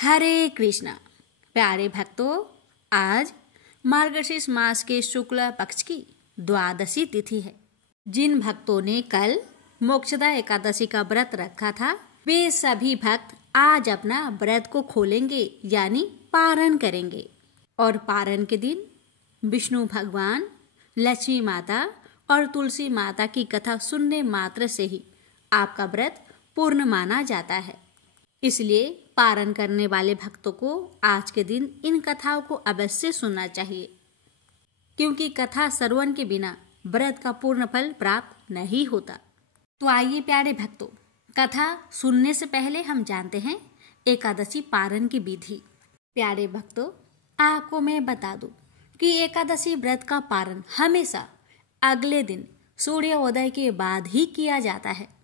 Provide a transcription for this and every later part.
हरे कृष्णा। प्यारे भक्तों, आज मार्गशीर्ष मास के शुक्ल पक्ष की द्वादशी तिथि है। जिन भक्तों ने कल मोक्षदा एकादशी का व्रत रखा था, वे सभी भक्त आज अपना व्रत को खोलेंगे यानी पारण करेंगे। और पारण के दिन विष्णु भगवान, लक्ष्मी माता और तुलसी माता की कथा सुनने मात्र से ही आपका व्रत पूर्ण माना जाता है। इसलिए पारण करने वाले भक्तों को आज के दिन इन कथाओं को अवश्य सुनना चाहिए, क्योंकि कथा श्रवण के बिना व्रत का पूर्ण फल प्राप्त नहीं होता। तो आइए प्यारे भक्तों, कथा सुनने से पहले हम जानते हैं एकादशी पारण की विधि। प्यारे भक्तों, आपको मैं बता दूं कि एकादशी व्रत का पारण हमेशा अगले दिन सूर्योदय के बाद ही किया जाता है।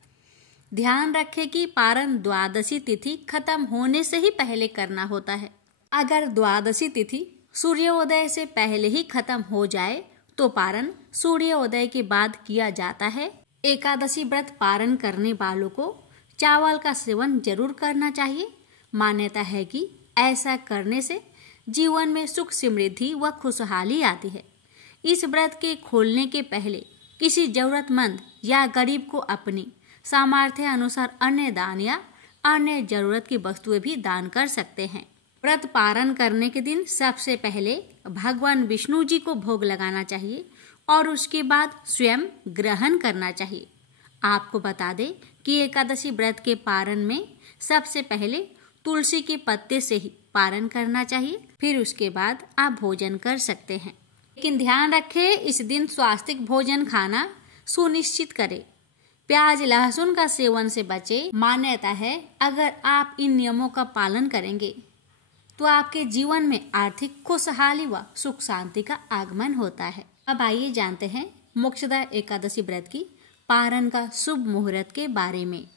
ध्यान रखें कि पारण द्वादशी तिथि खत्म होने से ही पहले करना होता है। अगर द्वादशी तिथि सूर्योदय से पहले ही खत्म हो जाए तो पारण सूर्योदय के बाद किया जाता है। एकादशी व्रत पारण करने वालों को चावल का सेवन जरूर करना चाहिए। मान्यता है कि ऐसा करने से जीवन में सुख, समृद्धि व खुशहाली आती है। इस व्रत के खोलने के पहले किसी जरूरतमंद या गरीब को अपनी सामर्थ्य अनुसार अन्य दान या अन्य जरूरत की वस्तुएं भी दान कर सकते हैं। व्रत पारण करने के दिन सबसे पहले भगवान विष्णु जी को भोग लगाना चाहिए और उसके बाद स्वयं ग्रहण करना चाहिए। आपको बता दें कि एकादशी व्रत के पारण में सबसे पहले तुलसी के पत्ते से ही पारण करना चाहिए, फिर उसके बाद आप भोजन कर सकते हैं। लेकिन ध्यान रखें, इस दिन स्वास्थ्यिक भोजन खाना सुनिश्चित करें। प्याज लहसुन का सेवन से बचें। मान्यता है अगर आप इन नियमों का पालन करेंगे तो आपके जीवन में आर्थिक खुशहाली व सुख शांति का आगमन होता है। अब आइए जानते हैं मोक्षदा एकादशी व्रत की पारण का शुभ मुहूर्त के बारे में।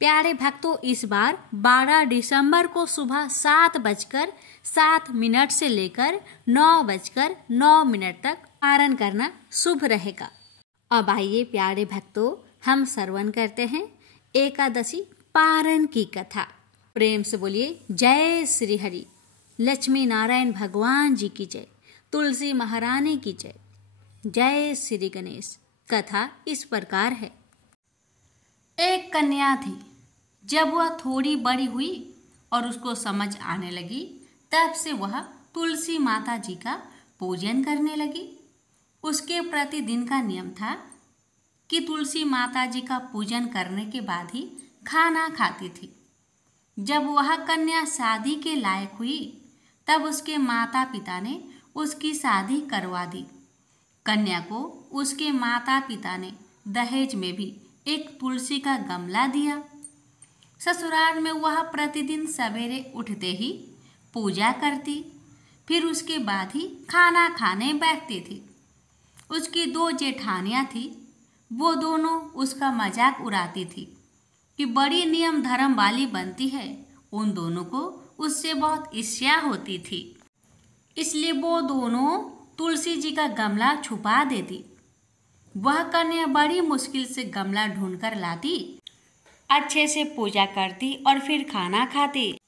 प्यारे भक्तों, इस बार 12 दिसंबर को सुबह 7:07 से लेकर 9:09 तक पारण करना शुभ रहेगा। अब आइए प्यारे भक्तों, हम श्रवण करते हैं एकादशी पारण की कथा। प्रेम से बोलिए जय श्री हरि। लक्ष्मी नारायण भगवान जी की जय, तुलसी महारानी की जय, जय श्री गणेश। कथा इस प्रकार है। एक कन्या थी। जब वह थोड़ी बड़ी हुई और उसको समझ आने लगी, तब से वह तुलसी माता जी का पूजन करने लगी। उसके प्रतिदिन का नियम था कि तुलसी माता जी का पूजन करने के बाद ही खाना खाती थी। जब वह कन्या शादी के लायक हुई, तब उसके माता पिता ने उसकी शादी करवा दी। कन्या को उसके माता पिता ने दहेज में भी एक तुलसी का गमला दिया। ससुराल में वह प्रतिदिन सवेरे उठते ही पूजा करती, फिर उसके बाद ही खाना खाने बैठती थी। उसकी 2 जेठानियाँ थी। वो दोनों उसका मजाक उड़ाती थी कि बड़ी नियम धर्म वाली बनती है। उन दोनों को उससे बहुत ईर्ष्या होती थी, इसलिए वो दोनों तुलसी जी का गमला छुपा देती। वह कन्या बड़ी मुश्किल से गमला ढूंढकर लाती, अच्छे से पूजा करती और फिर खाना खाती।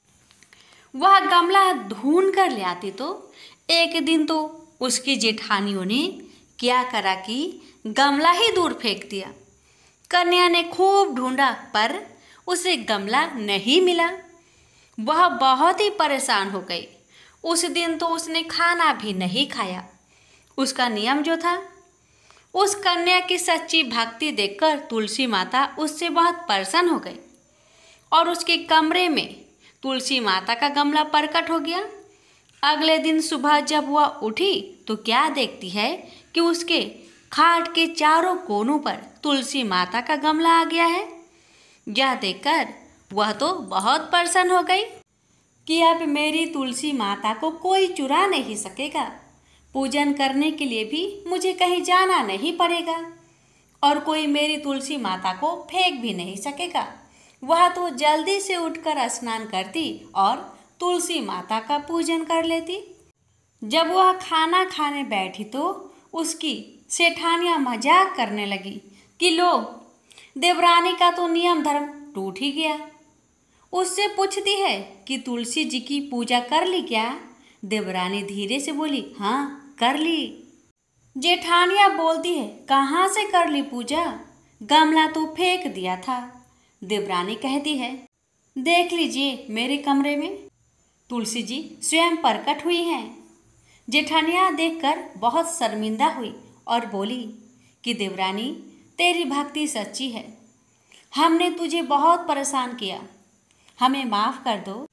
वह गमला ढूंढ कर ले आती तो एक दिन तो उसकी जेठानियों ने क्या करा कि गमला ही दूर फेंक दिया। कन्या ने खूब ढूंढा पर उसे गमला नहीं मिला। वह बहुत ही परेशान हो गई। उस दिन तो उसने खाना भी नहीं खाया। उसका नियम जो था, उस कन्या की सच्ची भक्ति देखकर तुलसी माता उससे बहुत प्रसन्न हो गई और उसके कमरे में तुलसी माता का गमला प्रकट हो गया। अगले दिन सुबह जब वह उठी तो क्या देखती है कि उसके खाट के चारों कोनों पर तुलसी माता का गमला आ गया है। यह देखकर वह तो बहुत प्रसन्न हो गई कि अब मेरी तुलसी माता को कोई चुरा नहीं सकेगा। पूजन करने के लिए भी मुझे कहीं जाना नहीं पड़ेगा और कोई मेरी तुलसी माता को फेंक भी नहीं सकेगा। वह तो जल्दी से उठकर स्नान करती और तुलसी माता का पूजन कर लेती। जब वह खाना खाने बैठी तो उसकी सेठानियाँ मजाक करने लगी कि लो, देवरानी का तो नियम धर्म टूट ही गया। उससे पूछती है कि तुलसी जी की पूजा कर ली क्या? देवरानी धीरे से बोली, हाँ कर ली। जेठानिया बोलती है, कहाँ से कर ली पूजा? गमला तो फेंक दिया था। देवरानी कहती है, देख लीजिए मेरे कमरे में तुलसी जी स्वयं प्रकट हुई हैं। जेठानिया देखकर बहुत शर्मिंदा हुई और बोली कि देवरानी तेरी भक्ति सच्ची है, हमने तुझे बहुत परेशान किया, हमें माफ कर दो।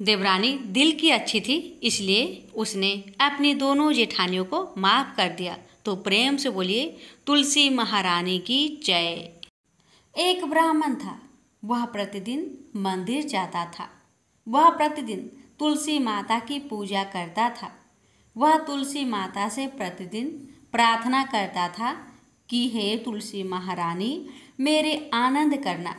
देवरानी दिल की अच्छी थी, इसलिए उसने अपनी दोनों जेठानियों को माफ कर दिया। तो प्रेम से बोलिए, तुलसी महारानी की जय। एक ब्राह्मण था, वह प्रतिदिन मंदिर जाता था। वह प्रतिदिन तुलसी माता की पूजा करता था। वह तुलसी माता से प्रतिदिन प्रार्थना करता था कि हे तुलसी महारानी मेरे आनंद करना।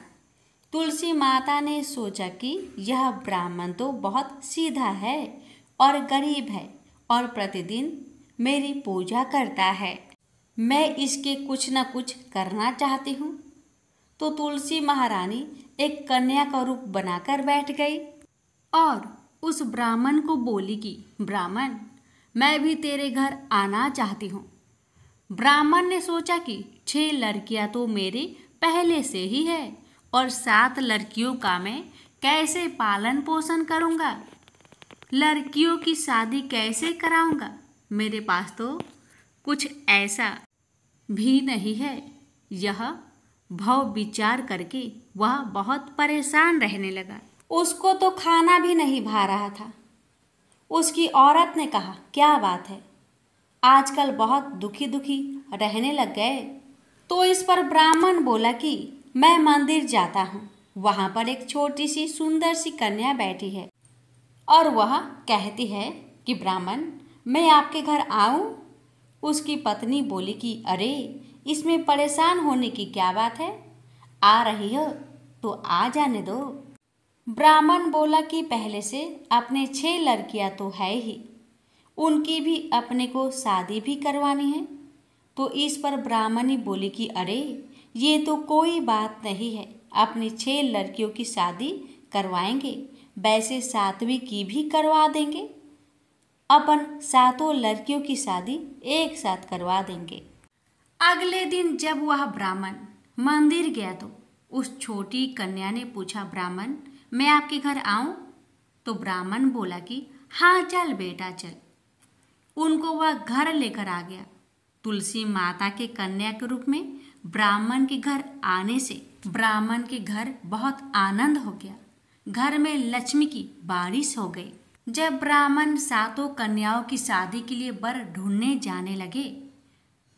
तुलसी माता ने सोचा कि यह ब्राह्मण तो बहुत सीधा है और गरीब है और प्रतिदिन मेरी पूजा करता है, मैं इसके कुछ न कुछ करना चाहती हूँ। तो तुलसी महारानी एक कन्या का रूप बनाकर बैठ गई और उस ब्राह्मण को बोली कि ब्राह्मण, मैं भी तेरे घर आना चाहती हूँ। ब्राह्मण ने सोचा कि 6 लड़कियां तो मेरे पहले से ही है और 7 लड़कियों का मैं कैसे पालन पोषण करूँगा, लड़कियों की शादी कैसे कराऊँगा, मेरे पास तो कुछ ऐसा भी नहीं है। यह भाव विचार करके वह बहुत परेशान रहने लगा। उसको तो खाना भी नहीं भा रहा था। उसकी औरत ने कहा, क्या बात है, आजकल बहुत दुखी दुखी रहने लग गए। तो इस पर ब्राह्मण बोला कि मैं मंदिर जाता हूँ, वहाँ पर एक छोटी सी सुंदर सी कन्या बैठी है और वह कहती है कि ब्राह्मण, मैं आपके घर आऊँ? उसकी पत्नी बोली कि अरे इसमें परेशान होने की क्या बात है, आ रही हो तो आ जाने दो। ब्राह्मण बोला कि पहले से अपने 6 लड़कियां तो है ही, उनकी भी अपने को शादी भी करवानी है। तो इस पर ब्राह्मणी बोली कि अरे ये तो कोई बात नहीं है, अपनी 6 लड़कियों की शादी करवाएंगे, वैसे 7वीं की भी करवा देंगे, अपन 7 लड़कियों की शादी एक साथ करवा देंगे। अगले दिन जब वह ब्राह्मण मंदिर गया तो उस छोटी कन्या ने पूछा, ब्राह्मण मैं आपके घर आऊं? तो ब्राह्मण बोला कि हाँ चल बेटा चल। उनको वह घर लेकर आ गया। तुलसी माता के कन्या के रूप में ब्राह्मण के घर आने से ब्राह्मण के घर बहुत आनंद हो गया। घर में लक्ष्मी की बारिश हो गई। जब ब्राह्मण 7 कन्याओं की शादी के लिए वर ढूंढने जाने लगे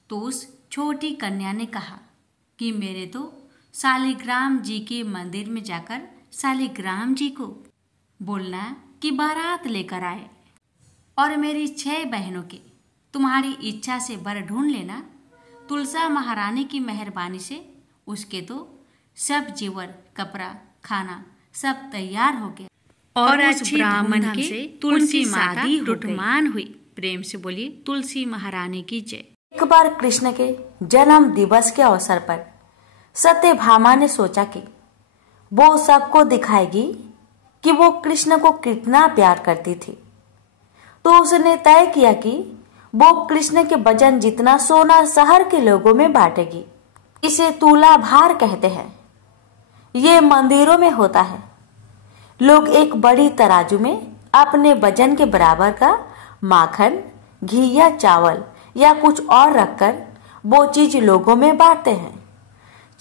तो उस छोटी कन्या ने कहा कि मेरे तो शालिग्राम जी के मंदिर में जाकर शालिग्राम जी को बोलना कि बारात लेकर आए और मेरी 6 बहनों के तुम्हारी इच्छा से वर ढूंढ लेना। तुलसा महारानी की मेहरबानी से उसके तो सब जेवर कपड़ा खाना सब तैयार हो गया और उस ब्राह्मण के तुलसी माता रुठमान हुई। प्रेम से बोलिए, तुलसी महारानी की जय। एक बार कृष्ण के जन्म दिवस के अवसर पर सत्यभामा ने सोचा कि वो सबको दिखाएगी कि वो कृष्ण को कितना प्यार करती थी। तो उसने तय किया कि वो कृष्ण के वजन जितना सोना शहर के लोगों में बांटेगी। इसे तुला भार कहते हैं। ये मंदिरों में होता है। लोग एक बड़ी तराजू में अपने वजन के बराबर का माखन, घी या चावल या कुछ और रखकर वो चीज लोगों में बांटते हैं।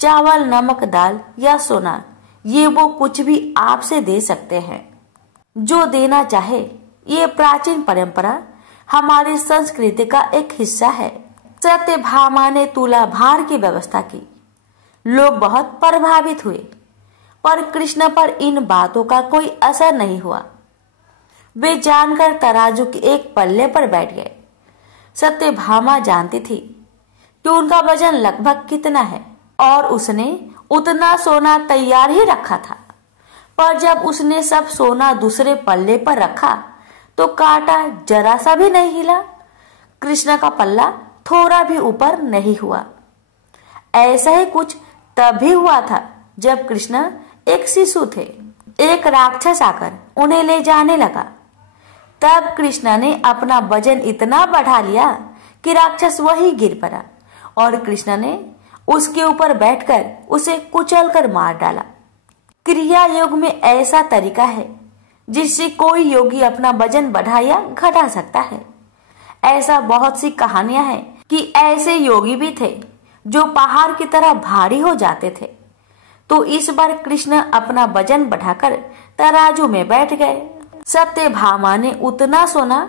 चावल, नमक, दाल या सोना, ये वो कुछ भी आपसे दे सकते हैं, जो देना चाहे। ये प्राचीन परंपरा हमारी संस्कृति का एक हिस्सा है। सत्यभामा ने तुला भार की व्यवस्था की। लोग बहुत प्रभावित हुए, पर कृष्ण पर इन बातों का कोई असर नहीं हुआ। वे जानकर तराजू के एक पल्ले पर बैठ गए। सत्यभामा जानती थी कि उनका वजन लगभग कितना है और उसने उतना सोना तैयार ही रखा था। पर जब उसने सब सोना दूसरे पल्ले पर रखा तो कांटा जरा सा भी नहीं हिला। कृष्ण का पल्ला थोड़ा भी ऊपर नहीं हुआ। ऐसा ही कुछ तब भी हुआ था जब कृष्ण एक शिशु थे। एक राक्षस आकर उन्हें ले जाने लगा। तब कृष्ण ने अपना वजन इतना बढ़ा लिया कि राक्षस वही गिर पड़ा और कृष्ण ने उसके ऊपर बैठकर उसे कुचलकर मार डाला। क्रिया योग में ऐसा तरीका है जिससे कोई योगी अपना वजन बढ़ा या घटा सकता है। ऐसा बहुत सी कहानियां हैं कि ऐसे योगी भी थे जो पहाड़ की तरह भारी हो जाते थे। तो इस बार कृष्ण अपना वजन बढ़ाकर तराजू में बैठ गए। सत्यभामा ने उतना सोना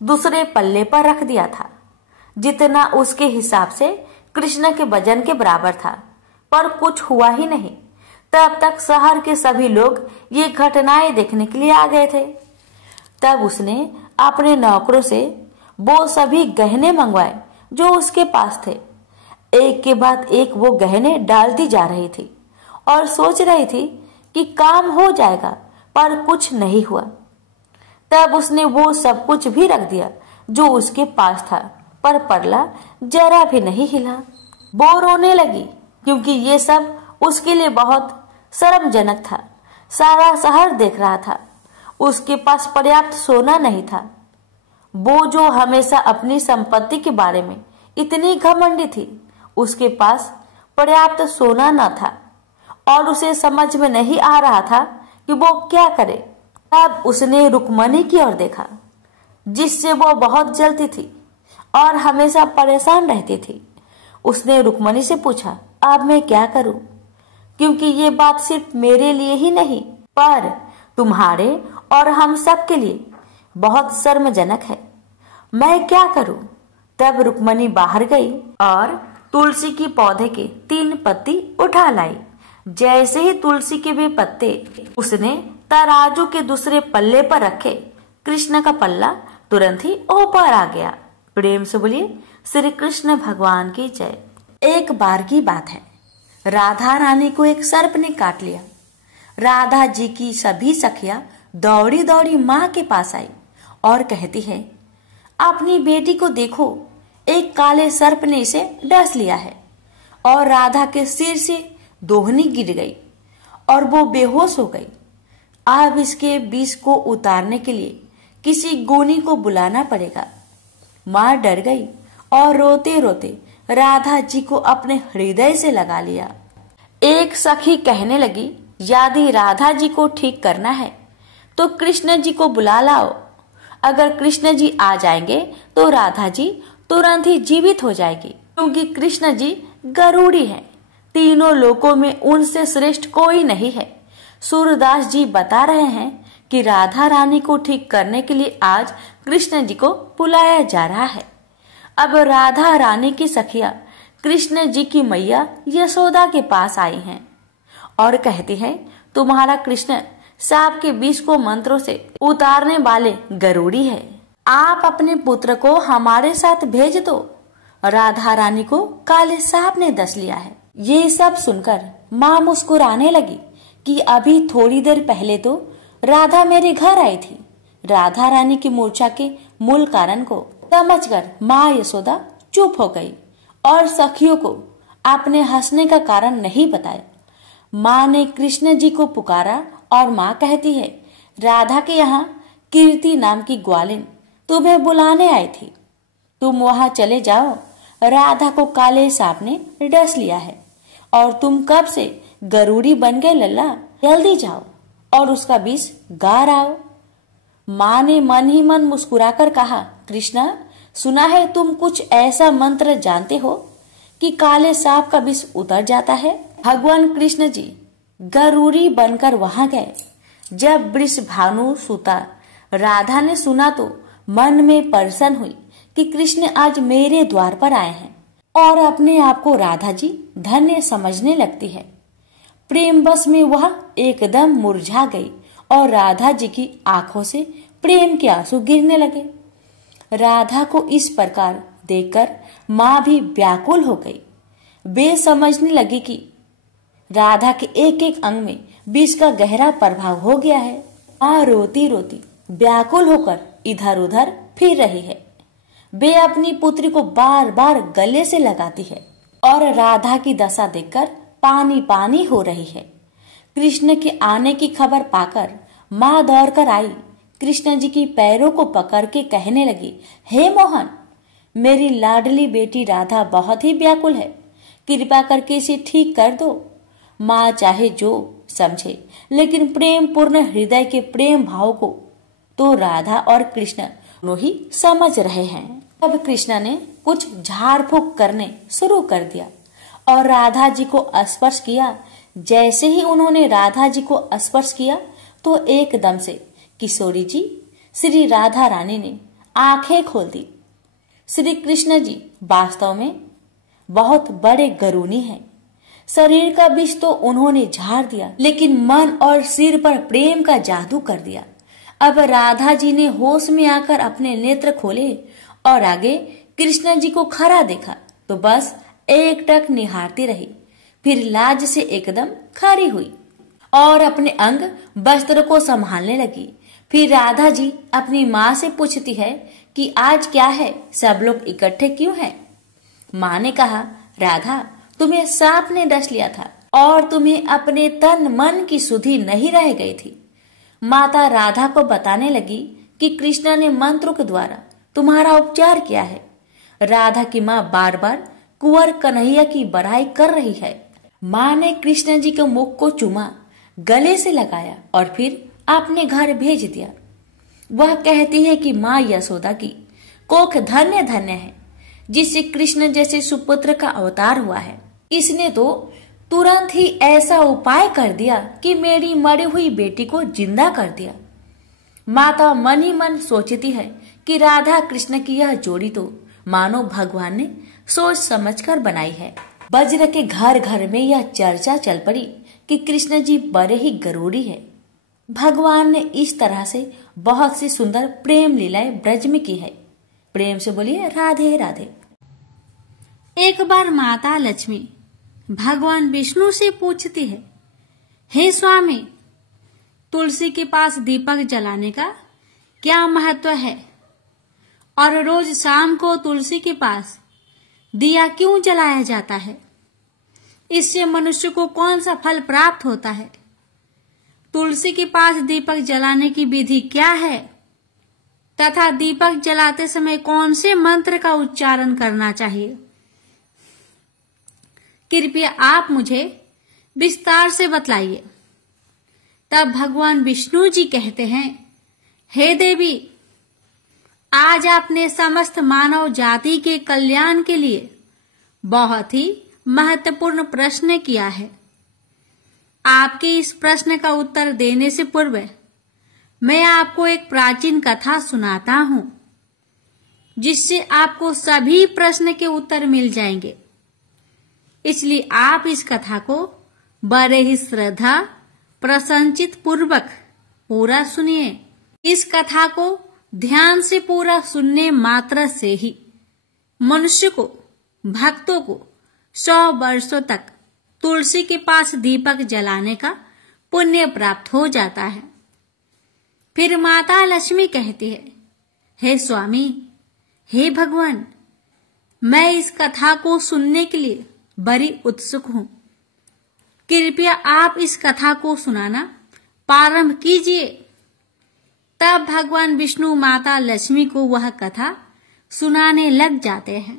दूसरे पल्ले पर रख दिया था जितना उसके हिसाब से कृष्ण के वजन के बराबर था, पर कुछ हुआ ही नहीं। तब तक शहर के सभी लोग ये घटनाएं देखने के लिए आ गए थे। तब उसने अपने नौकरों से वो सभी गहने मंगवाए जो उसके पास थे। एक के बाद एक वो गहने डालती जा रही थी और सोच रही थी कि काम हो जाएगा, पर कुछ नहीं हुआ। तब उसने वो सब कुछ भी रख दिया जो उसके पास था, पर परला जरा भी नहीं हिला। वो रोने लगी क्योंकि ये सब उसके लिए बहुत शर्मजनक था। सारा शहर देख रहा था। उसके पास पर्याप्त सोना नहीं था। वो जो हमेशा अपनी संपत्ति के बारे में इतनी घमंडी थी, उसके पास पर्याप्त सोना न था और उसे समझ में नहीं आ रहा था कि वो क्या करे। तब उसने रुक्मणी की ओर देखा जिससे वो बहुत जलती थी और हमेशा परेशान रहती थी। उसने रुक्मणी से पूछा, अब मैं क्या करूं? क्योंकि ये बात सिर्फ मेरे लिए ही नहीं, पर तुम्हारे और हम सब के लिए बहुत शर्मजनक है। मैं क्या करूं? तब रुक्मणी बाहर गई और तुलसी की पौधे के 3 पत्ती उठा लाई। जैसे ही तुलसी के वे पत्ते उसने तराजू के दूसरे पल्ले पर रखे, कृष्ण का पल्ला तुरंत ही ऊपर आ गया। प्रेम से बोलिए श्री कृष्ण भगवान की जय। एक बार की बात है, राधा रानी को एक सर्प ने काट लिया। राधा जी की सभी सखियां दौड़ी दौड़ी माँ के पास आई और कहती है, अपनी बेटी को देखो, एक काले सर्प ने इसे डस लिया है। और राधा के सिर से दोहनी गिर गई और वो बेहोश हो गई। अब इसके विष को उतारने के लिए किसी गुनी को बुलाना पड़ेगा। माँ डर गई और रोते रोते राधा जी को अपने हृदय से लगा लिया। एक सखी कहने लगी, यदि राधा जी को ठीक करना है तो कृष्ण जी को बुला लाओ। अगर कृष्ण जी आ जाएंगे तो राधा जी तुरंत ही जीवित हो जाएगी, क्योंकि कृष्ण जी गरुड़ी हैं। तीनों लोकों में उनसे श्रेष्ठ कोई नहीं है। सूरदास जी बता रहे हैं कि राधा रानी को ठीक करने के लिए आज कृष्ण जी को बुलाया जा रहा है। अब राधा रानी की सखिया कृष्ण जी की मैया यशोदा के पास आई हैं और कहती है, तुम्हारा कृष्ण सांप के विष को मंत्रों से उतारने वाले गरुड़ी है। आप अपने पुत्र को हमारे साथ भेज दो। राधा रानी को काले सांप ने डस लिया है। ये सब सुनकर माँ मुस्कुराने लगी कि अभी थोड़ी देर पहले तो राधा मेरे घर आई थी। राधा रानी की मूर्छा के मूल कारण को समझकर माँ यशोदा चुप हो गई और सखियों को अपने हंसने का कारण नहीं बताया। माँ ने कृष्ण जी को पुकारा और माँ कहती है, राधा के यहाँ कीर्ति नाम की ग्वालिन तुम्हें बुलाने आई थी। तुम वहां चले जाओ। राधा को काले सांप ने डस लिया है और तुम कब से गरुड़ी बन गए लल्ला। जल्दी जाओ और उसका विष गार आओ। माँ ने मन ही मन मुस्कुराकर कहा, कृष्णा, सुना है तुम कुछ ऐसा मंत्र जानते हो कि काले सांप का विष उतर जाता है। भगवान कृष्ण जी गरुड़ी बनकर वहां गए। जब वृषभानु सुता राधा ने सुना तो मन में प्रसन्न हुई कि कृष्ण आज मेरे द्वार पर आए हैं और अपने आप को राधा जी धन्य समझने लगती है। प्रेम बस में वह एकदम मुरझा गई और राधा जी की आंखों से प्रेम के आंसू गिरने लगे। राधा को इस प्रकार देखकर माँ भी व्याकुल हो गई। वे समझने लगी कि राधा के एक एक अंग में विष का गहरा प्रभाव हो गया है। माँ रोती रोती व्याकुल होकर इधर उधर फिर रही है। वे अपनी पुत्री को बार बार गले से लगाती है और राधा की दशा देखकर पानी पानी हो रही है। कृष्ण के आने की खबर पाकर माँ दौड़कर आई, कृष्ण जी की पैरों को पकड़ के कहने लगी, हे मोहन, मेरी लाडली बेटी राधा बहुत ही व्याकुल है, कृपा करके इसे ठीक कर दो। माँ चाहे जो समझे, लेकिन प्रेम पूर्ण हृदय के प्रेम भाव को तो राधा और कृष्ण दोनों ही समझ रहे हैं। अब कृष्ण ने कुछ झाड़ फूक करने शुरू कर दिया और राधा जी को स्पर्श किया। जैसे ही उन्होंने राधा जी को स्पर्श किया तो एकदम से किशोरी जी श्री राधा रानी ने आंखें खोल दी। श्री कृष्ण जी वास्तव में बहुत बड़े गरूनी हैं। शरीर का विष तो उन्होंने झाड़ दिया, लेकिन मन और सिर पर प्रेम का जादू कर दिया। अब राधा जी ने होश में आकर अपने नेत्र खोले और आगे कृष्ण जी को खड़ा देखा तो बस एकटक निहारती रही। फिर लाज से एकदम खड़ी हुई और अपने अंग वस्त्र को संभालने लगी। फिर राधा जी अपनी माँ से पूछती है कि आज क्या है, सब लोग इकट्ठे क्यों हैं? माँ ने कहा, राधा, तुम्हें सांप ने डस लिया था और तुम्हें अपने तन मन की सुधि नहीं रह गई थी। माता राधा को बताने लगी कि कृष्ण ने मंत्रों के द्वारा तुम्हारा उपचार किया है। राधा की माँ बार बार कुंवर कन्हैया की बड़ाई कर रही है। माँ ने कृष्ण जी के मुख को चूमा, गले से लगाया और फिर अपने घर भेज दिया। वह कहती है कि माँ यशोदा की कोख धन्य धन्य है, जिससे कृष्ण जैसे सुपुत्र का अवतार हुआ है। इसने तो तुरंत ही ऐसा उपाय कर दिया कि मेरी मरी हुई बेटी को जिंदा कर दिया। माता मन ही मन सोचती है कि राधा कृष्ण की यह जोड़ी तो मानो भगवान ने सोच समझकर बनाई है। वज्र के घर घर में यह चर्चा चल पड़ी कि कृष्ण जी बड़े ही गरूरी है। भगवान ने इस तरह से बहुत सी सुंदर प्रेम लीलाएं ब्रज में की है। प्रेम से बोलिए राधे राधे। एक बार माता लक्ष्मी भगवान विष्णु से पूछती है, हे स्वामी, तुलसी के पास दीपक जलाने का क्या महत्व है और रोज शाम को तुलसी के पास दिया क्यों जलाया जाता है? इससे मनुष्य को कौन सा फल प्राप्त होता है? तुलसी के पास दीपक जलाने की विधि क्या है तथा दीपक जलाते समय कौन से मंत्र का उच्चारण करना चाहिए? कृपया आप मुझे विस्तार से बतलाइए। तब भगवान विष्णु जी कहते हैं, हे देवी, आज आपने समस्त मानव जाति के कल्याण के लिए बहुत ही महत्वपूर्ण प्रश्न किया है। आपके इस प्रश्न का उत्तर देने से पूर्व मैं आपको एक प्राचीन कथा सुनाता हूं, जिससे आपको सभी प्रश्न के उत्तर मिल जाएंगे। इसलिए आप इस कथा को बड़े ही श्रद्धा प्रसन्नचित पूर्वक पूरा सुनिए। इस कथा को ध्यान से पूरा सुनने मात्र से ही मनुष्य को, भक्तों को 100 वर्षों तक तुलसी के पास दीपक जलाने का पुण्य प्राप्त हो जाता है। फिर माता लक्ष्मी कहती है, हे स्वामी, हे भगवान, मैं इस कथा को सुनने के लिए बड़ी उत्सुक हूं। कृपया आप इस कथा को सुनाना प्रारंभ कीजिए। तब भगवान विष्णु माता लक्ष्मी को वह कथा सुनाने लग जाते हैं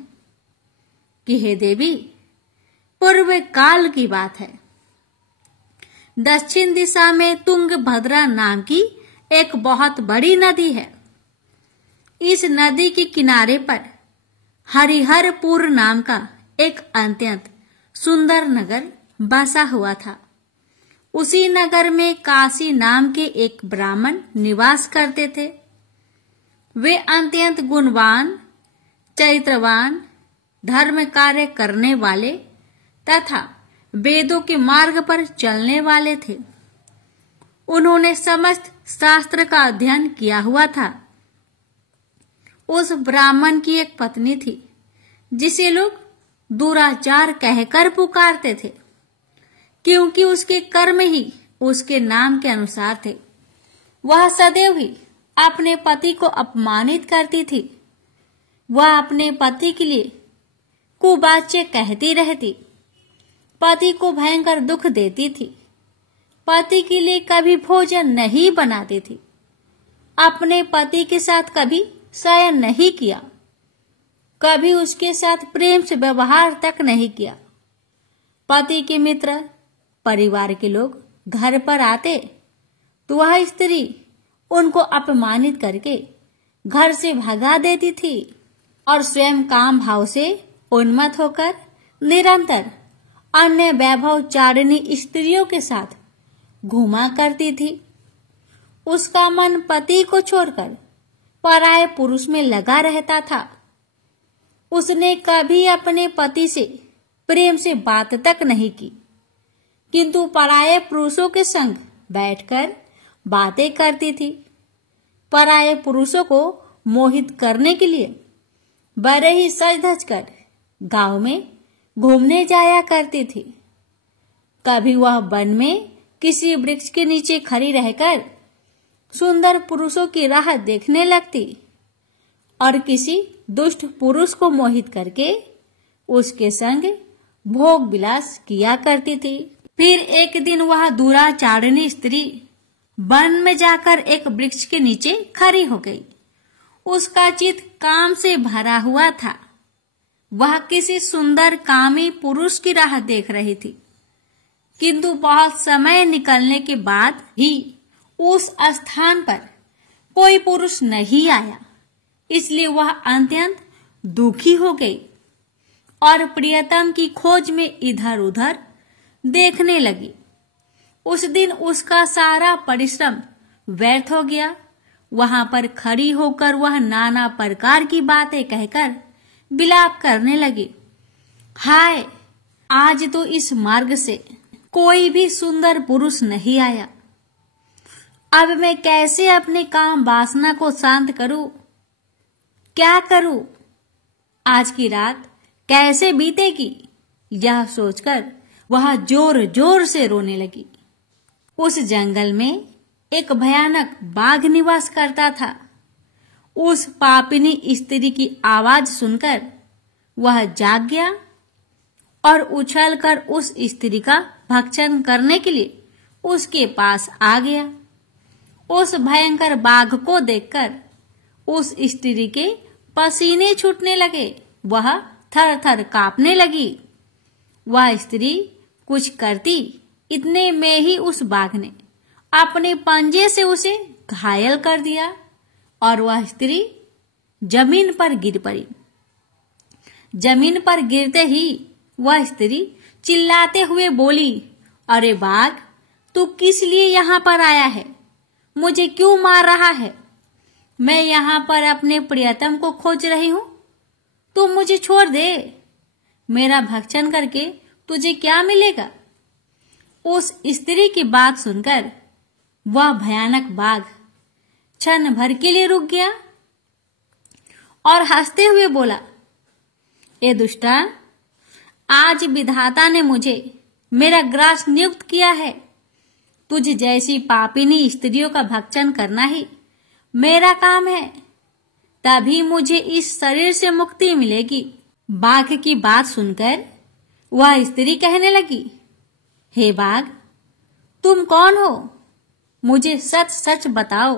कि हे देवी, पूर्व काल की बात है। दक्षिण दिशा में तुंगभद्रा नाम की एक बहुत बड़ी नदी है। इस नदी के किनारे पर हरिहरपुर नाम का एक अत्यंत सुंदर नगर बसा हुआ था। उसी नगर में काशी नाम के एक ब्राह्मण निवास करते थे। वे अत्यंत गुणवान, चरित्रवान, धर्म कार्य करने वाले तथा वेदों के मार्ग पर चलने वाले थे। उन्होंने समस्त शास्त्र का अध्ययन किया हुआ था। उस ब्राह्मण की एक पत्नी थी, जिसे लोग दुराचार कहकर पुकारते थे, क्योंकि उसके कर्म ही उसके नाम के अनुसार थे। वह सदैव ही अपने पति को अपमानित करती थी। वह अपने पति के लिए कुवाच्य कहती रहती, पति को भयंकर दुख देती थी। पति के लिए कभी भोजन नहीं बनाती थी, अपने पति के साथ कभी शयन नहीं किया, कभी उसके साथ प्रेम से व्यवहार तक नहीं किया। पति के मित्र, परिवार के लोग घर पर आते तो वह स्त्री उनको अपमानित करके घर से भगा देती थी और स्वयं काम भाव से उन्मत्त होकर निरंतर अन्य वैभव चारिणी स्त्रियों के साथ घूमा करती थी। उसका मन पति को छोड़कर पराये पुरुष में लगा रहता था। उसने कभी अपने पति से प्रेम से बात तक नहीं की, किंतु पराये पुरुषों के संग बैठकर बातें करती थी। पराये पुरुषों को मोहित करने के लिए बड़े ही सज धज कर गांव में घूमने जाया करती थी। कभी वह वन में किसी वृक्ष के नीचे खड़ी रहकर सुंदर पुरुषों की राह देखने लगती और किसी दुष्ट पुरुष को मोहित करके उसके संग भोग विलास किया करती थी। फिर एक दिन वह दुराचारिणी स्त्री वन में जाकर एक वृक्ष के नीचे खड़ी हो गई। उसका चित्त काम से भरा हुआ था। वह किसी सुंदर कामी पुरुष की राह देख रही थी, किंतु बहुत समय निकलने के बाद भी उस स्थान पर कोई पुरुष नहीं आया। इसलिए वह अत्यंत दुखी हो गई और प्रियतम की खोज में इधर उधर देखने लगी। उस दिन उसका सारा परिश्रम व्यर्थ हो गया। वहां पर खड़ी होकर वह नाना प्रकार की बातें कहकर विलाप करने लगी। हाय, आज तो इस मार्ग से कोई भी सुंदर पुरुष नहीं आया। अब मैं कैसे अपने काम वासना को शांत करूं? क्या करूं? आज की रात कैसे बीतेगी? यह सोचकर वह जोर जोर से रोने लगी। उस जंगल में एक भयानक बाघ निवास करता था। उस पापिनी स्त्री की आवाज सुनकर वह जाग गया और उछलकर उस स्त्री का भक्षण करने के लिए उसके पास आ गया। उस भयंकर बाघ को देखकर उस स्त्री के पसीने छूटने लगे। वह थर थर कांपने लगी। वह स्त्री कुछ करती, इतने में ही उस बाघ ने अपने पंजे से उसे घायल कर दिया और वह स्त्री जमीन पर गिर पड़ी। जमीन पर गिरते ही वह स्त्री चिल्लाते हुए बोली, अरे बाघ, तू किस लिए यहाँ पर आया है? मुझे क्यों मार रहा है? मैं यहाँ पर अपने प्रियतम को खोज रही हूँ। तू मुझे छोड़ दे। मेरा भक्षण करके तुझे क्या मिलेगा? उस स्त्री की बात सुनकर वह भयानक बाघ क्षण भर के लिए रुक गया और हंसते हुए बोला, ए दुष्टा, आज विधाता ने मुझे मेरा ग्रास नियुक्त किया है। तुझ जैसी पापिनी स्त्रियों का भक्षण करना ही मेरा काम है। तभी मुझे इस शरीर से मुक्ति मिलेगी। बाघ की बात सुनकर वह स्त्री कहने लगी, हे बाघ, तुम कौन हो? मुझे सच सच बताओ,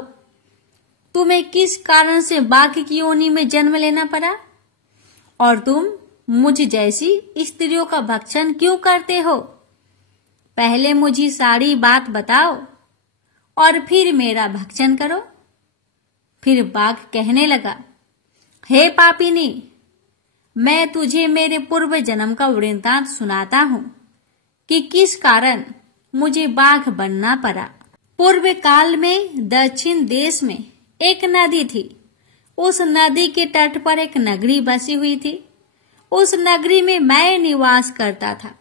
तुम्हें किस कारण से बाघ की योनि में जन्म लेना पड़ा और तुम मुझ जैसी स्त्रियों का भक्षण क्यों करते हो? पहले मुझे सारी बात बताओ और फिर मेरा भक्षण करो। फिर बाघ कहने लगा, हे पापिनी, मैं तुझे मेरे पूर्व जन्म का वृत्तांत सुनाता हूँ कि किस कारण मुझे बाघ बनना पड़ा। पूर्व काल में दक्षिण देश में एक नदी थी। उस नदी के तट पर एक नगरी बसी हुई थी। उस नगरी में मैं निवास करता था।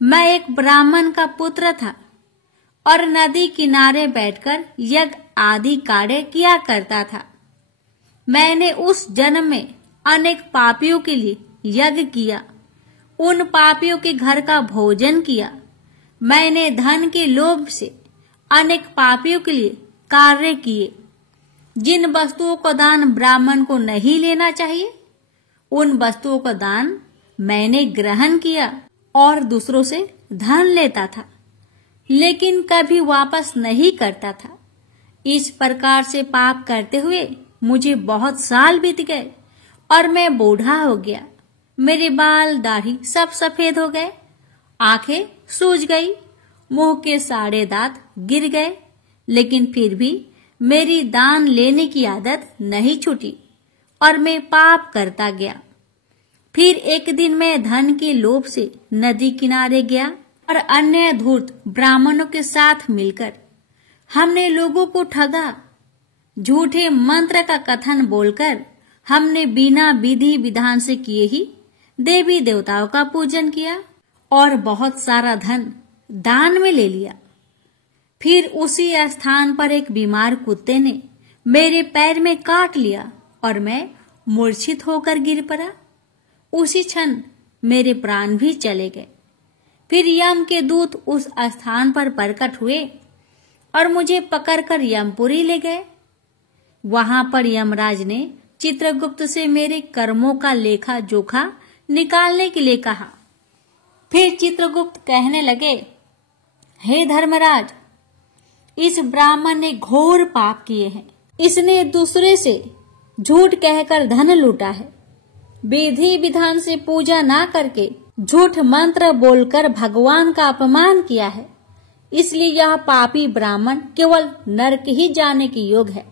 मैं एक ब्राह्मण का पुत्र था और नदी किनारे बैठकर यज्ञ आदि कार्य किया करता था। मैंने उस जन्म में अनेक पापियों के लिए यज्ञ किया। उन पापियों के घर का भोजन किया। मैंने धन के लोभ से अनेक पापियों के लिए कार्य किए। जिन वस्तुओं का दान ब्राह्मण को नहीं लेना चाहिए, उन वस्तुओं का दान मैंने ग्रहण किया और दूसरों से धन लेता था। लेकिन कभी वापस नहीं करता था। इस प्रकार से पाप करते हुए मुझे बहुत साल बीत गए और मैं बूढ़ा हो गया। मेरे बाल दाढ़ी सब सफेद हो गए, आंखें सूज गई, मुंह के सारे दांत गिर गए, लेकिन फिर भी मेरी दान लेने की आदत नहीं छूटी और मैं पाप करता गया। फिर एक दिन मैं धन के लोभ से नदी किनारे गया और अन्य धूर्त ब्राह्मणों के साथ मिलकर हमने लोगों को ठगा। झूठे मंत्र का कथन बोलकर हमने बिना विधि विधान से किए ही देवी देवताओं का पूजन किया और बहुत सारा धन दान में ले लिया। फिर उसी स्थान पर एक बीमार कुत्ते ने मेरे पैर में काट लिया और मैं मूर्छित होकर गिर पड़ा। उसी क्षण मेरे प्राण भी चले गए। फिर यम के दूत उस स्थान पर प्रकट हुए और मुझे पकड़कर यमपुरी ले गए। वहां पर यमराज ने चित्रगुप्त से मेरे कर्मों का लेखा जोखा निकालने के लिए कहा। फिर चित्रगुप्त कहने लगे, हे धर्मराज, इस ब्राह्मण ने घोर पाप किए हैं। इसने दूसरे से झूठ कहकर धन लूटा है, विधि विधान से पूजा ना करके झूठ मंत्र बोलकर भगवान का अपमान किया है। इसलिए यह पापी ब्राह्मण केवल नरक ही जाने के योग है।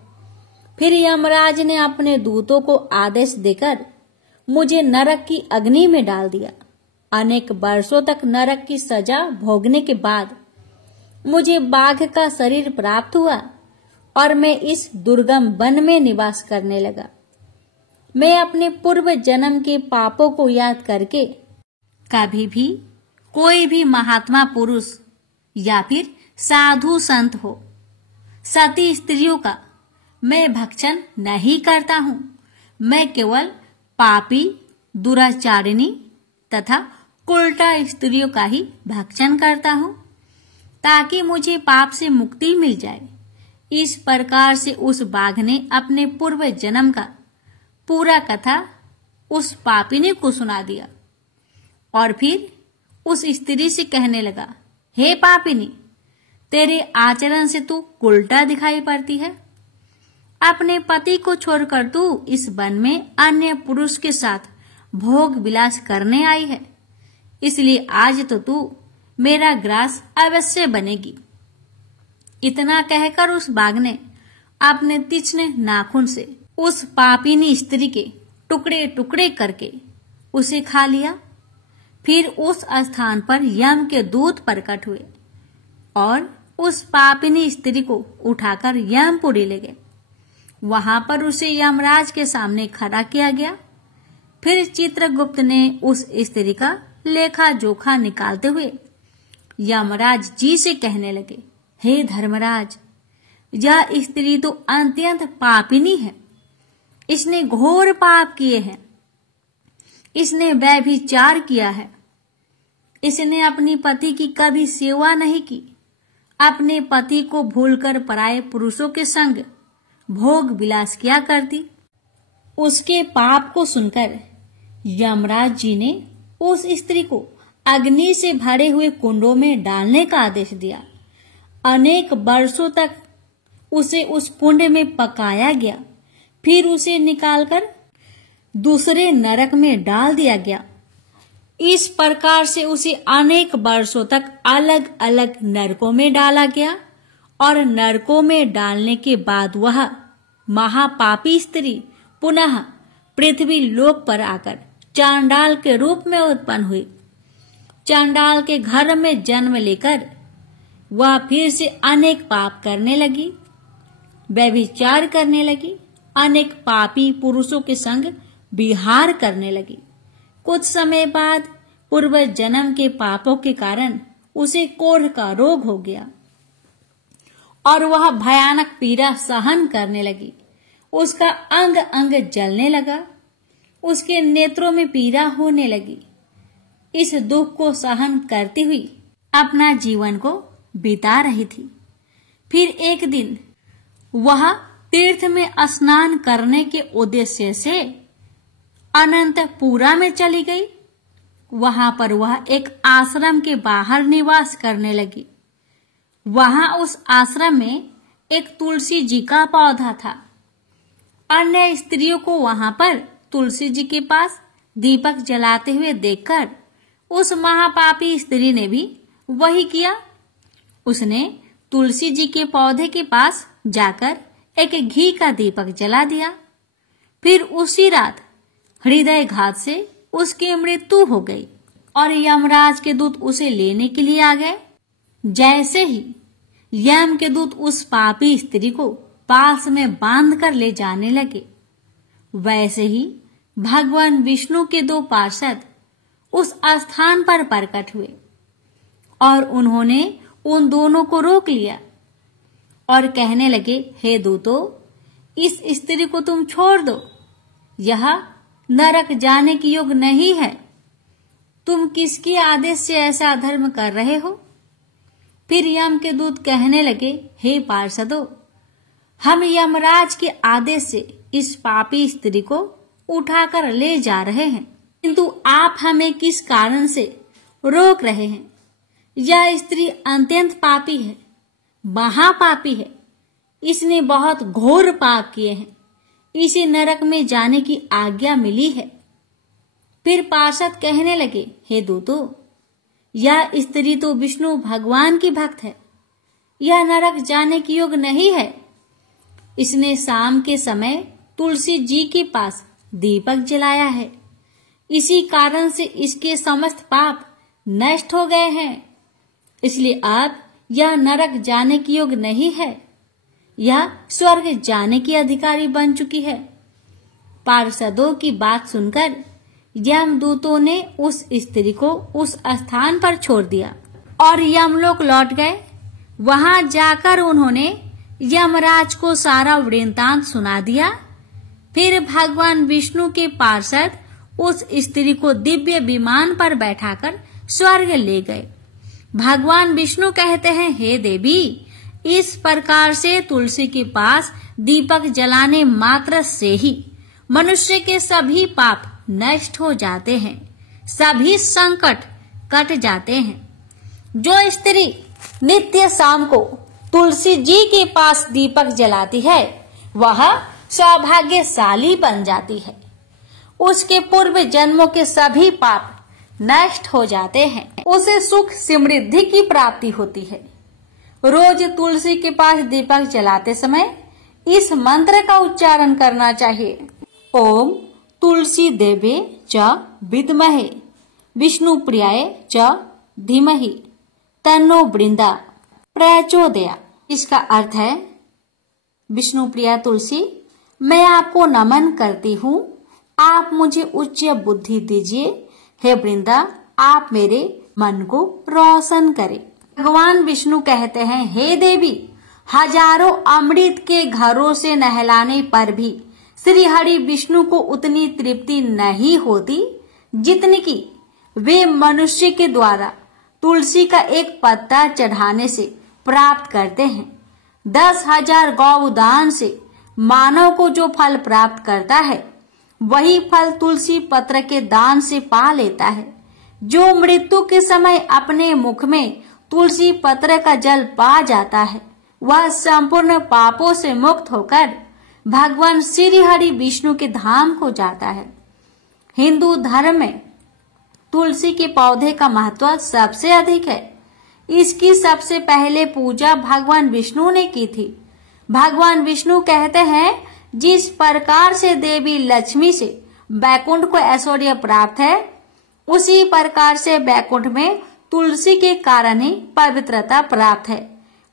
फिर यमराज ने अपने दूतों को आदेश देकर मुझे नरक की अग्नि में डाल दिया। अनेक वर्षों तक नरक की सजा भोगने के बाद मुझे बाघ का शरीर प्राप्त हुआ और मैं इस दुर्गम वन में निवास करने लगा। मैं अपने पूर्व जन्म के पापों को याद करके कभी भी कोई भी महात्मा पुरुष या फिर साधु संत हो, सती स्त्रियों का मैं भक्षण नहीं करता हूँ। मैं केवल पापी, दुराचारिणी तथा उल्टा स्त्रियों का ही भक्षण करता हूँ ताकि मुझे पाप से मुक्ति मिल जाए। इस प्रकार से उस बाघ ने अपने पूर्व जन्म का पूरा कथा उस पापिनी को सुना दिया और फिर उस स्त्री से कहने लगा, हे पापिनी, तेरे आचरण से तू उल्टा दिखाई पड़ती है। अपने पति को छोड़कर तू इस वन में अन्य पुरुष के साथ भोग विलास करने आई है, इसलिए आज तो तू मेरा ग्रास अवश्य बनेगी। इतना कहकर उस बाघ ने अपने तीक्ष्ण नाखून से उस पापिनी स्त्री के टुकड़े टुकड़े करके उसे खा लिया। फिर उस स्थान पर यम के दूत प्रकट हुए और उस पापिनी स्त्री को उठाकर यमपुरी ले गए। वहां पर उसे यमराज के सामने खड़ा किया गया। फिर चित्रगुप्त ने उस स्त्री का लेखा जोखा निकालते हुए यमराज जी से कहने लगे, हे धर्मराज, यह स्त्री तो अत्यंत पापिनी है। इसने घोर पाप किए हैं। इसने व्यभिचार किया है। इसने अपनी पति की कभी सेवा नहीं की। अपने पति को भूलकर पराये पुरुषों के संग भोग विलास किया करती। उसके पाप को सुनकर यमराज जी ने उस स्त्री को अग्नि से भरे हुए कुंडों में डालने का आदेश दिया। अनेक वर्षों तक उसे उस कुंड में पकाया गया। फिर उसे निकालकर दूसरे नरक में डाल दिया गया। इस प्रकार से उसे अनेक वर्षों तक अलग अलग नरकों में डाला गया और नरकों में डालने के बाद वह महापापी स्त्री पुनः पृथ्वी लोक पर आकर चांडाल के रूप में उत्पन्न हुई। चांडाल के घर में जन्म लेकर वह फिर से अनेक पाप करने लगी, व्यभिचार करने लगी, अनेक पापी पुरुषों के संग विहार करने लगी। कुछ समय बाद पूर्व जन्म के पापों के कारण उसे कोढ़ का रोग हो गया और वह भयानक पीड़ा सहन करने लगी। उसका अंग अंग जलने लगा। उसके नेत्रों में पीड़ा होने लगी। इस दुख को सहन करती हुई अपना जीवन को बिता रही थी। फिर एक दिन वह तीर्थ में स्नान करने के उद्देश्य से अनंतपुरा में चली गई। वहां पर वह एक आश्रम के बाहर निवास करने लगी। वहां उस आश्रम में एक तुलसी जी का पौधा था। अन्य स्त्रियों को वहां पर तुलसी जी के पास दीपक जलाते हुए देखकर उस महापापी स्त्री ने भी वही किया। उसने तुलसी जी के पौधे के पास जाकर एक घी का दीपक जला दिया। फिर उसी रात हृदय घात से उसकी मृत्यु हो गई और यमराज के दूत उसे लेने के लिए आ गए। जैसे ही यम के दूत उस पापी स्त्री को पास में बांध कर ले जाने लगे, वैसे ही भगवान विष्णु के दो पार्षद उस स्थान पर प्रकट हुए और उन्होंने उन दोनों को रोक लिया और कहने लगे, हे दूतों, इस स्त्री को तुम छोड़ दो, यह नरक जाने की योग्य नहीं है। तुम किसके आदेश से ऐसा अधर्म कर रहे हो? फिर यम के दूत कहने लगे, हे पार्षदों, हम यमराज के आदेश से इस पापी स्त्री को उठाकर ले जा रहे हैं, किंतु आप हमें किस कारण से रोक रहे हैं? यह स्त्री अत्यंत पापी है, महापापी है। इसने बहुत घोर पाप किए हैं। इसे नरक में जाने की आज्ञा मिली है। फिर पार्षद कहने लगे, हे दूतों, यह स्त्री तो विष्णु भगवान की भक्त है। यह नरक जाने की योग्य नहीं है। इसने शाम के समय तुलसी जी के पास दीपक जलाया है। इसी कारण से इसके समस्त पाप नष्ट हो गए हैं। इसलिए अब यह नरक जाने की योग्य नहीं है। यह स्वर्ग जाने की अधिकारी बन चुकी है। पार्षदों की बात सुनकर यमदूतों ने उस स्त्री को उस स्थान पर छोड़ दिया और यमलोक लौट गए। वहां जाकर उन्होंने यमराज को सारा वृत्तांत सुना दिया। फिर भगवान विष्णु के पार्षद उस स्त्री को दिव्य विमान पर बैठाकर स्वर्ग ले गए। भगवान विष्णु कहते हैं, हे देवी, इस प्रकार से तुलसी के पास दीपक जलाने मात्र से ही मनुष्य के सभी पाप नष्ट हो जाते हैं, सभी संकट कट जाते हैं। जो स्त्री नित्य शाम को तुलसी जी के पास दीपक जलाती है, वह सौभाग्यशाली बन जाती है। उसके पूर्व जन्मों के सभी पाप नष्ट हो जाते हैं। उसे सुख समृद्धि की प्राप्ति होती है। रोज तुलसी के पास दीपक जलाते समय इस मंत्र का उच्चारण करना चाहिए। ओम तुलसी देवे च विद्महे विष्णु प्रियाय च धीमहि तन्नो वृंदा प्रचोदयात्। इसका अर्थ है, विष्णु प्रिया तुलसी, मैं आपको नमन करती हूँ। आप मुझे उच्च बुद्धि दीजिए। हे वृंदा, आप मेरे मन को रोशन करें। भगवान विष्णु कहते हैं, हे देवी, हजारों अमृत के घरों से नहलाने पर भी श्री हरि विष्णु को उतनी तृप्ति नहीं होती जितनी कि वे मनुष्य के द्वारा तुलसी का एक पत्ता चढ़ाने से प्राप्त करते हैं। 10,000 गौदान से मानव को जो फल प्राप्त करता है, वही फल तुलसी पत्र के दान से पा लेता है। जो मृत्यु के समय अपने मुख में तुलसी पत्र का जल पा जाता है, वह संपूर्ण पापों से मुक्त होकर भगवान श्री हरि विष्णु के धाम को जाता है। हिंदू धर्म में तुलसी के पौधे का महत्व सबसे अधिक है। इसकी सबसे पहले पूजा भगवान विष्णु ने की थी। भगवान विष्णु कहते हैं, जिस प्रकार से देवी लक्ष्मी से बैकुंठ को ऐश्वर्य प्राप्त है, उसी प्रकार से बैकुंठ में तुलसी के कारण ही पवित्रता प्राप्त है।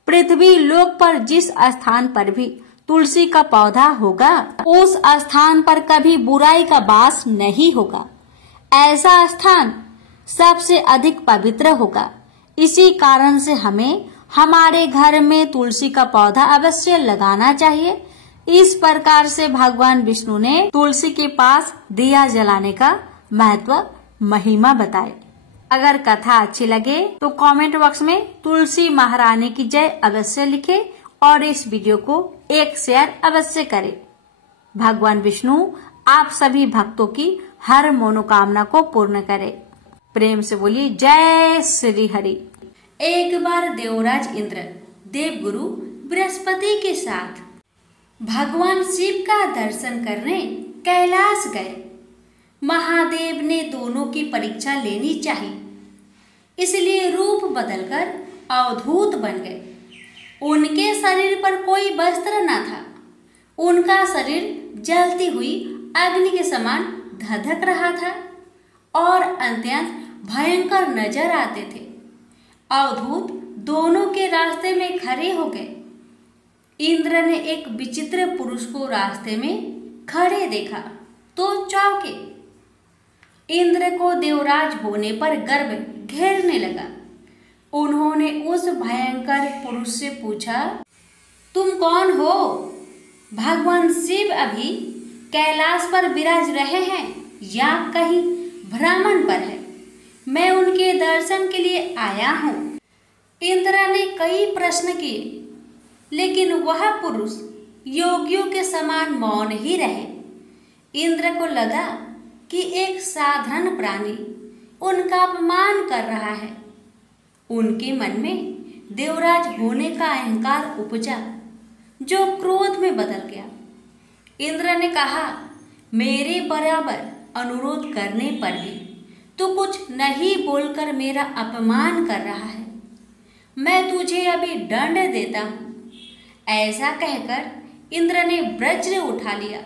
पृथ्वी लोक पर जिस स्थान पर भी तुलसी का पौधा होगा, उस स्थान पर कभी बुराई का वास नहीं होगा। ऐसा स्थान सबसे अधिक पवित्र होगा। इसी कारण से हमें हमारे घर में तुलसी का पौधा अवश्य लगाना चाहिए। इस प्रकार से भगवान विष्णु ने तुलसी के पास दिया जलाने का महत्व, महिमा बताए। अगर कथा अच्छी लगे तो कमेंट बॉक्स में तुलसी महारानी की जय अवश्य लिखें और इस वीडियो को एक शेयर अवश्य करें। भगवान विष्णु आप सभी भक्तों की हर मनोकामना को पूर्ण करे। प्रेम से बोलिए जय श्री हरि। एक बार देवराज इंद्र देवगुरु बृहस्पति के साथ भगवान शिव का दर्शन करने कैलाश गए। महादेव ने दोनों की परीक्षा लेनी चाहिए, इसलिए रूप बदलकर अवधूत बन गए। उनके शरीर पर कोई वस्त्र न था। उनका शरीर जलती हुई अग्नि के समान धधक रहा था और अत्यंत भयंकर नजर आते थे। अवधूत दोनों के रास्ते में खड़े हो गए। इंद्र ने एक विचित्र पुरुष को रास्ते में खड़े देखा तो चौंके। इंद्र को देवराज होने पर गर्व घेरने लगा। उन्होंने उस भयंकर पुरुष से पूछा, तुम कौन हो? भगवान शिव अभी कैलाश पर विराज रहे हैं या कहीं भ्रमण पर है? मैं उनके दर्शन के लिए आया हूँ। इंद्र ने कई प्रश्न किए, लेकिन वह पुरुष योगियों के समान मौन ही रहे। इंद्र को लगा कि एक साधारण प्राणी उनका अपमान कर रहा है। उनके मन में देवराज होने का अहंकार उपजा, जो क्रोध में बदल गया। इंद्र ने कहा, मेरे बराबर अनुरोध करने पर भी तू कुछ नहीं बोलकर मेरा अपमान कर रहा है। मैं तुझे अभी दंड देता हूँ। ऐसा कहकर इंद्र ने वज्र उठा लिया।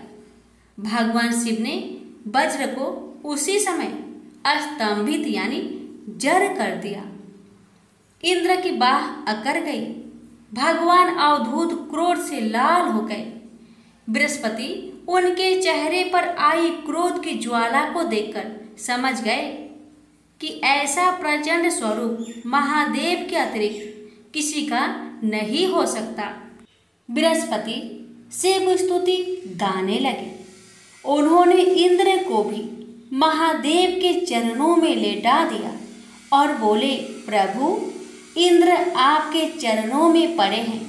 भगवान शिव ने वज्र को उसी समय अस्तंभित यानी जड़ कर दिया। इंद्र की बाह अकड़ गई। भगवान अवधूत क्रोध से लाल हो गए। बृहस्पति उनके चेहरे पर आई क्रोध की ज्वाला को देखकर समझ गए कि ऐसा प्रचंड स्वरूप महादेव के अतिरिक्त किसी का नहीं हो सकता। बृहस्पति शिव स्तुति गाने लगे। उन्होंने इंद्र को भी महादेव के चरणों में लेटा दिया और बोले, प्रभु, इंद्र आपके चरणों में पड़े हैं,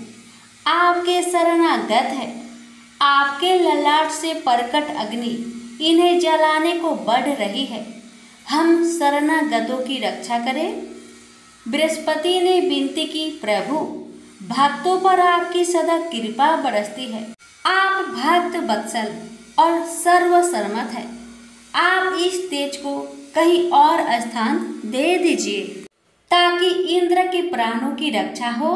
आपके शरणागत है। आपके ललाट से प्रकट अग्नि इन्हें जलाने को बढ़ रही है। हम शरणागतों की रक्षा करें। बृहस्पति ने विनती की, प्रभु, भक्तों पर आपकी सदा कृपा बरसती है। आप भक्त वत्सल और सर्वसम्मत है। आप इस तेज को कहीं और स्थान दे दीजिए ताकि इंद्र के प्राणों की रक्षा हो।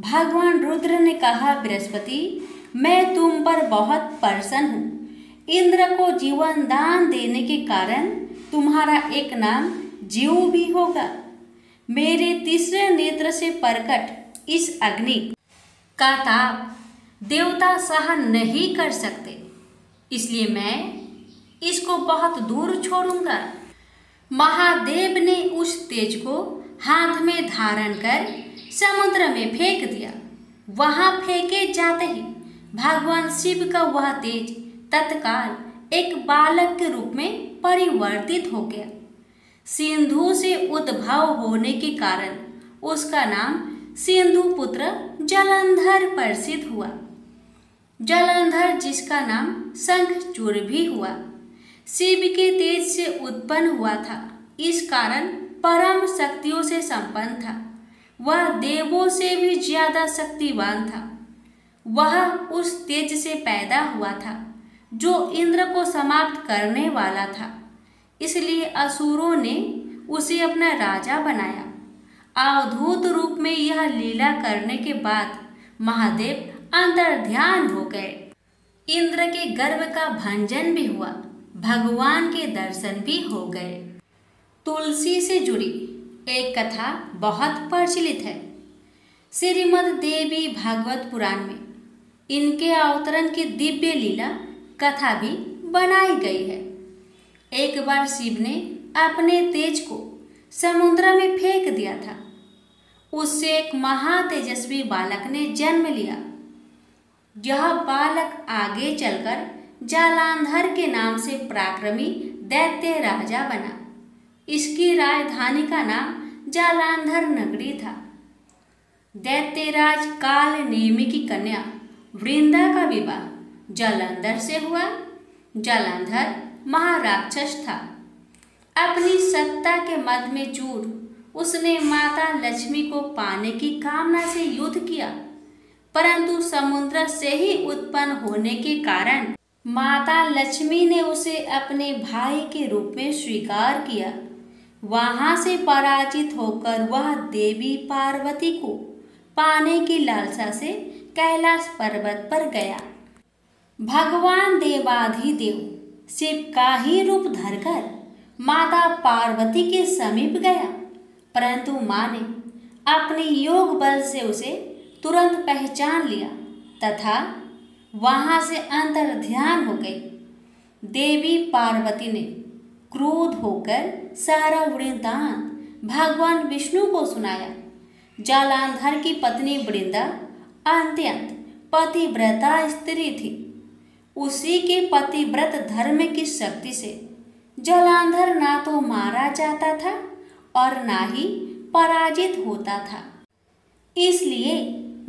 भगवान रुद्र ने कहा, बृहस्पति, मैं तुम पर बहुत प्रसन्न हूँ। इंद्र को जीवन दान देने के कारण तुम्हारा एक नाम जीव भी होगा। मेरे तीसरे नेत्र से प्रकट इस अग्नि का ताप देवता सहन नहीं कर सकते, इसलिए मैं इसको बहुत दूर छोड़ूंगा। महादेव ने उस तेज को हाथ में धारण कर समुद्र में फेंक दिया। वहां फेंके जाते ही भगवान शिव का वह तेज तत्काल एक बालक के रूप में परिवर्तित हो गया। सिंधु से उद्भव होने के कारण उसका नाम सिंधु पुत्र जलंधर प्रसिद्ध हुआ। जलंधर जिसका नाम शंखचूड़ भी हुआ, शिव के तेज से उत्पन्न हुआ था। इस कारण परम शक्तियों से संपन्न था। वह देवों से भी ज्यादा शक्तिवान था। वह उस तेज से पैदा हुआ था जो इंद्र को समाप्त करने वाला था। इसलिए असुरों ने उसे अपना राजा बनाया। अवधूत रूप में यह लीला करने के बाद महादेव अंतर्ध्यान हो गए। इंद्र के गर्व का भंजन भी हुआ। भगवान के दर्शन भी हो गए। तुलसी से जुड़ी एक कथा बहुत प्रचलित है। श्रीमद् देवी भागवत पुराण में इनके अवतरण की दिव्य लीला कथा भी बनाई गई है। एक बार शिव ने अपने तेज को समुद्र में फेंक दिया था। उससे एक महातेजस्वी बालक ने जन्म लिया। यह बालक आगे चलकर जालंधर के नाम से पराक्रमी दैत्य राजा बना। इसकी राजधानी का नाम जालंधर नगरी था। दैत्यराज काल नेमि की कन्या वृंदा का विवाह जालंधर से हुआ। जालंधर महाराक्षस था। अपनी सत्ता के मद में चूर उसने माता लक्ष्मी को पाने की कामना से युद्ध किया, परंतु समुद्र से ही उत्पन्न होने के कारण माता लक्ष्मी ने उसे अपने भाई के रूप में स्वीकार किया। वहां से पराजित होकर वह देवी पार्वती को पाने की लालसा से कैलाश पर्वत पर गया। भगवान देवाधिदेव शिव का ही रूप धरकर माता पार्वती के समीप गया, परंतु मां ने अपने योग बल से उसे तुरंत पहचान लिया तथा वहां से अंतर ध्यान हो गई। देवी पार्वती ने क्रोध होकर सारा वृत्तांत भगवान विष्णु को सुनाया। जालंधर की पत्नी वृंदा अत्यंत पतिव्रता स्त्री थी। उसी के पतिव्रत धर्म की शक्ति से जालंधर ना तो मारा जाता था और ना ही पराजित होता था। इसलिए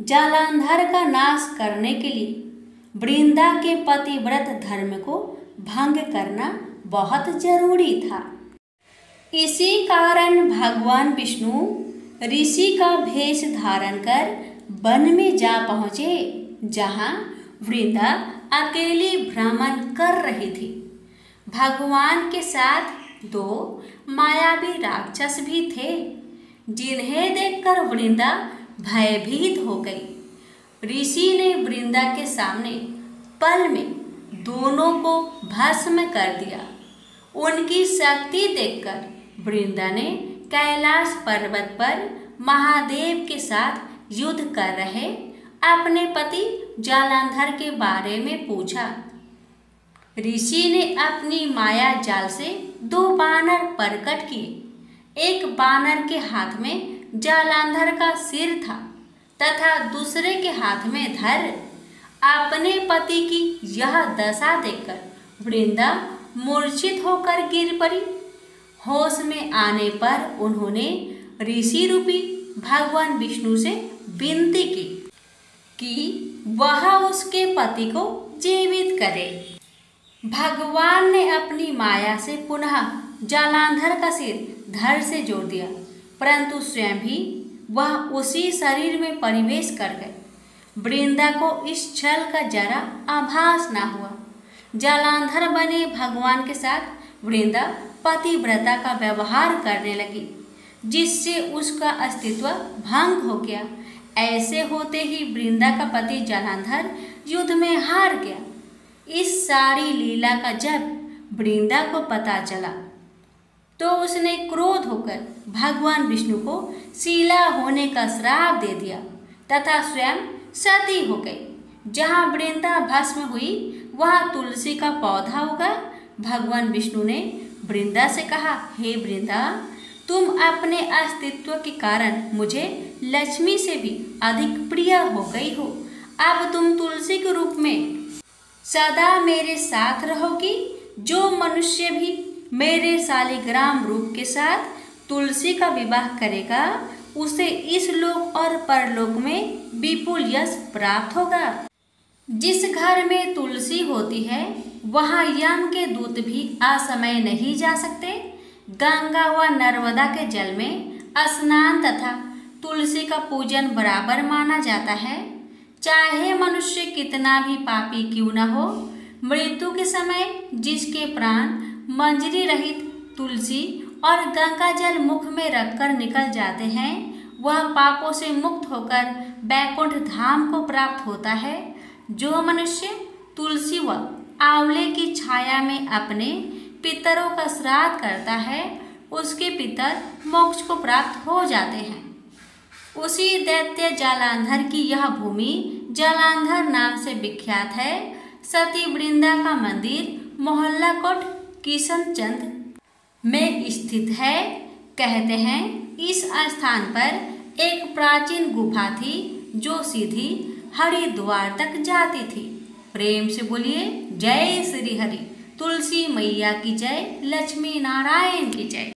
जालंधर का नाश करने के लिए वृंदा के पतिव्रत धर्म को भंग करना बहुत जरूरी था। इसी कारण भगवान विष्णु ऋषि का भेष धारण कर वन में जा पहुंचे, जहां वृंदा अकेली भ्रमण कर रही थी। भगवान के साथ 2 मायावी राक्षस भी थे, जिन्हें देखकर वृंदा भयभीत हो गई। ऋषि ने वृंदा के सामने पल में दोनों को भस्म कर दिया। उनकी शक्ति देखकर वृंदा ने कैलाश पर्वत पर महादेव के साथ युद्ध कर रहे अपने पति जालंधर के बारे में पूछा। ऋषि ने अपनी माया जाल से 2 बानर प्रकट किए। एक बानर के हाथ में जालंधर का सिर था तथा दूसरे के हाथ में धर। अपने पति की यह दशा देखकर वृंदा मूर्छित होकर गिर पड़ी। होश में आने पर उन्होंने ऋषि रूपी भगवान विष्णु से विनती की कि वह उसके पति को जीवित करे। भगवान ने अपनी माया से पुनः जालंधर का सिर धड़ से जोड़ दिया, परंतु स्वयं भी वह उसी शरीर में प्रवेश कर गए। वृंदा को इस छल का जरा आभास न हुआ। जालंधर बने भगवान के साथ वृंदा पतिव्रता का व्यवहार करने लगी, जिससे उसका अस्तित्व भंग हो गया। ऐसे होते ही वृंदा का पति जालंधर युद्ध में हार गया। इस सारी लीला का जब वृंदा को पता चला तो उसने क्रोध होकर भगवान विष्णु को शीला होने का श्राप दे दिया तथा स्वयं सती हो गई। जहाँ वृंदा भस्म हुई वहाँ तुलसी का पौधा उगा। भगवान विष्णु ने वृंदा से कहा, हे वृंदा, तुम अपने अस्तित्व के कारण मुझे लक्ष्मी से भी अधिक प्रिय हो गई हो। अब तुम तुलसी के रूप में सदा मेरे साथ रहोगी। जो मनुष्य भी मेरे शालिग्राम रूप के साथ तुलसी का विवाह करेगा उसे इस लोक और परलोक में विपुल यश प्राप्त होगा। जिस घर में तुलसी होती है वहाँ यम के दूत भी असमय नहीं जा सकते। गंगा व नर्मदा के जल में स्नान तथा तुलसी का पूजन बराबर माना जाता है। चाहे मनुष्य कितना भी पापी क्यों न हो, मृत्यु के समय जिसके प्राण मंजरी रहित तुलसी और गंगा जल मुख में रखकर निकल जाते हैं, वह पापों से मुक्त होकर बैकुंठ धाम को प्राप्त होता है। जो मनुष्य तुलसी व आंवले की छाया में अपने पितरों का श्राद्ध करता है उसके पितर मोक्ष को प्राप्त हो जाते हैं। उसी दैत्य जालंधर की यह भूमि जालंधर नाम से विख्यात है। सती वृंदा का मंदिर मोहल्ला कोट किशनचंद में स्थित है। कहते हैं इस स्थान पर एक प्राचीन गुफा थी जो सीधी हरिद्वार तक जाती थी। प्रेम से बोलिए जय श्री हरि। तुलसी मैया की जय। लक्ष्मी नारायण की जय।